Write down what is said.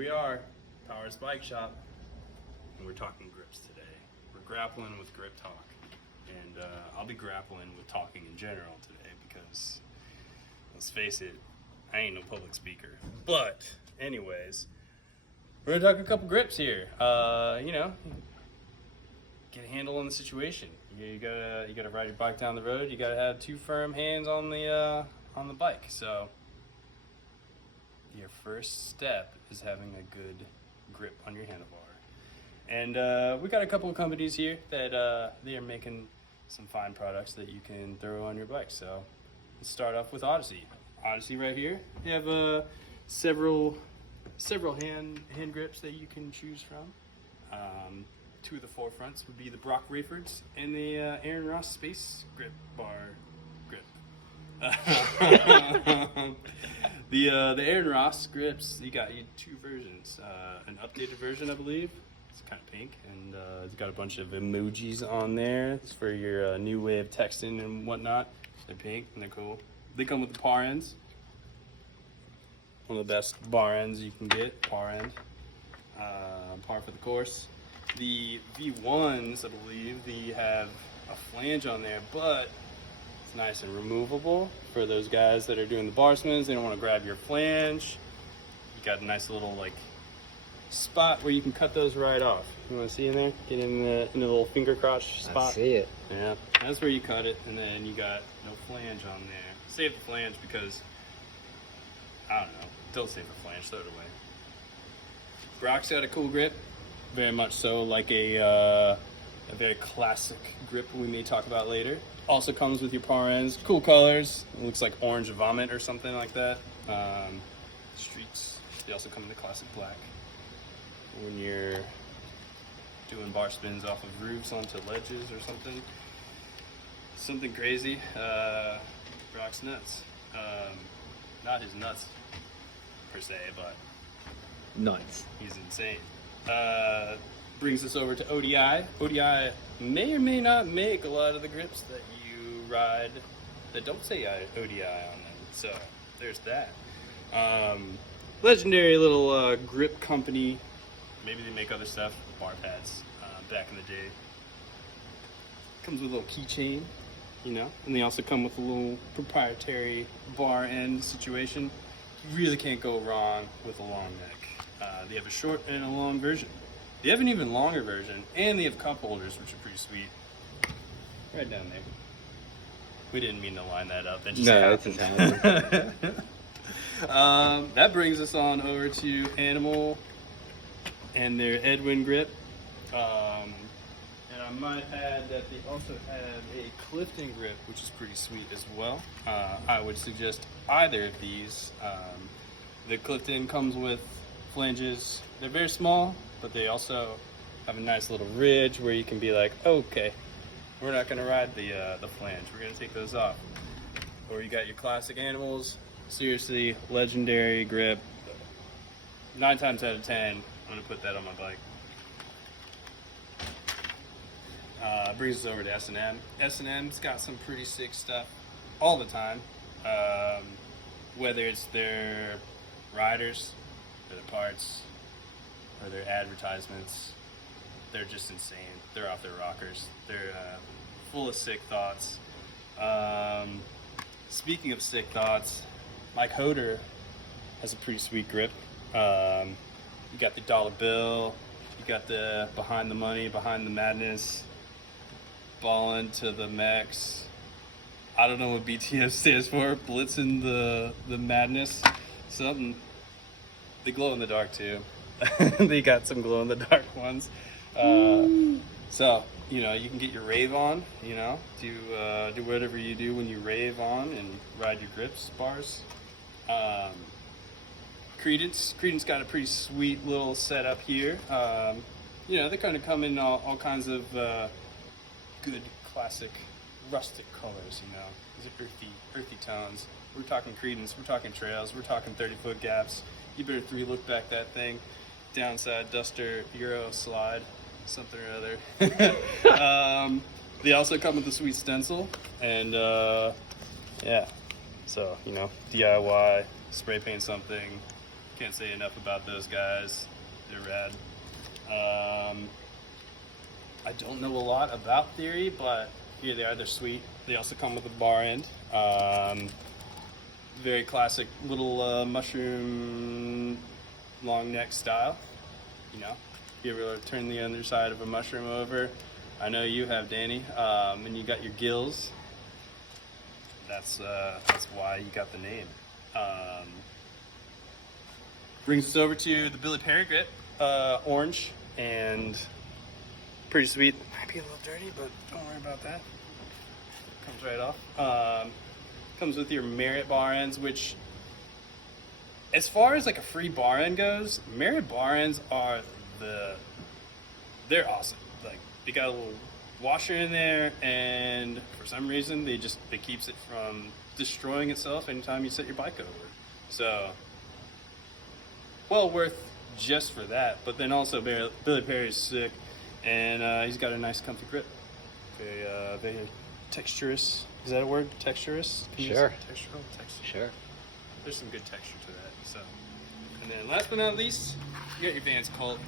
we are, Power's Bike Shop, and we're talking grips today. We're grappling with grip talk, and I'll be grappling with talking in general today because, let's face it, I ain't no public speaker. But, anyways, we're gonna talk a couple grips here. You know, get a handle on the situation. You gotta ride your bike down the road. You gotta have two firm hands on the bike. So your first step is having a good grip on your handlebar. And we got a couple of companies here that they are making some fine products that you can throw on your bike. So let's start off with Odyssey. Odyssey right here. They have several hand grips that you can choose from. Two of the forefronts would be the Broc Rayfords and the Aaron Ross Space Grip Bar Grip. The Aaron Ross grips, you got two versions. An updated version, I believe. It's kind of pink, and it's got a bunch of emojis on there. It's for your new way of texting and whatnot. They're pink and they're cool. They come with the par ends. One of the best bar ends you can get, par end. Par for the course. The V1s, I believe, they have a flange on there, but it's nice and removable for those guys that are doing the bar spins. They don't want to grab your flange. You got a nice little like spot where you can cut those right off. You want to see in there? Get in the little finger crotch spot. I see it. Yeah, that's where you cut it, and then you got no flange on there. Save the flange because I don't know. Don't save the flange. Throw it away. Broc's got a cool grip. Very much so, like a very classic grip we may talk about later. Also comes with your par ends, cool colors. It looks like orange vomit or something like that. Streaks. They also come in the classic black. When you're doing bar spins off of roofs onto ledges or something crazy. Broc's nuts. Not his nuts per se, but Nuts. he's insane. Brings us over to ODI. ODI may or may not make a lot of the grips that you ride that don't say ODI on them. So there's that. Legendary little grip company. Maybe they make other stuff, bar pads, back in the day. Comes with a little keychain, you know, and they also come with a little proprietary bar end situation. You really can't go wrong with a long neck. They have a short and a long version. They have an even longer version, and they have cup holders, which are pretty sweet. Right down there. We didn't mean to line that up. That just happened. That brings us on over to Animal and their Edwin grip. And I might add that they also have a Clifton grip, which is pretty sweet as well. I would suggest either of these. The Clifton comes with flanges. They're very small, but they also have a nice little ridge where you can be like, okay, we're not going to ride the flange. We're going to take those off. Or you got your classic Animals. Seriously, legendary grip. 9 times out of 10, I'm going to put that on my bike. Brings us over to S&M. S&M's got some pretty sick stuff all the time. Whether it's their riders, or their parts, or their advertisements, they're just insane. They're off their rockers. They're full of sick thoughts. Speaking of sick thoughts, Mike Hoder has a pretty sweet grip. You got the dollar bill, you got the behind the money, behind the madness, ballin' to the max. I don't know what BTS stands for, blitzing the madness, something. They glow in the dark too. They got some glow in the dark ones. So, you know, you can get your rave on, you know, do whatever you do when you rave on and ride your grips, bars. Credence got a pretty sweet little setup here. You know, they kind of come in all kinds of good classic rustic colors, you know. These are earthy tones. We're talking Credence, we're talking trails, we're talking 30-foot gaps. You better 3-look back that thing. Downside Duster Euro slide, something or other. They also come with a sweet stencil, and yeah. So, you know, DIY, spray paint something, Can't say enough about those guys. They're rad. I don't know a lot about Theory, but here they are. They're sweet. They also come with a bar end. Very classic little mushroom long neck style. You know, you ever turn the underside of a mushroom over? I know you have, Danny. And you got your gills. That's why you got the name. Brings us over to the Billy Perry grip, orange and pretty sweet. Might be a little dirty, but don't worry about that. Comes right off. Comes with your Merit bar ends, which, as far as like a free bar end goes, Merit bar ends are they're awesome. Like, they got a little washer in there, and for some reason it keeps it from destroying itself anytime you set your bike over. So, well worth just for that. But then also Billy Perry's sick, and he's got a nice comfy grip. Very texturous. Is that a word? Texturous? Sure. Textural? Texture. Sure. There's some good texture to that. So, and then last but not least, you got your Vans Colt.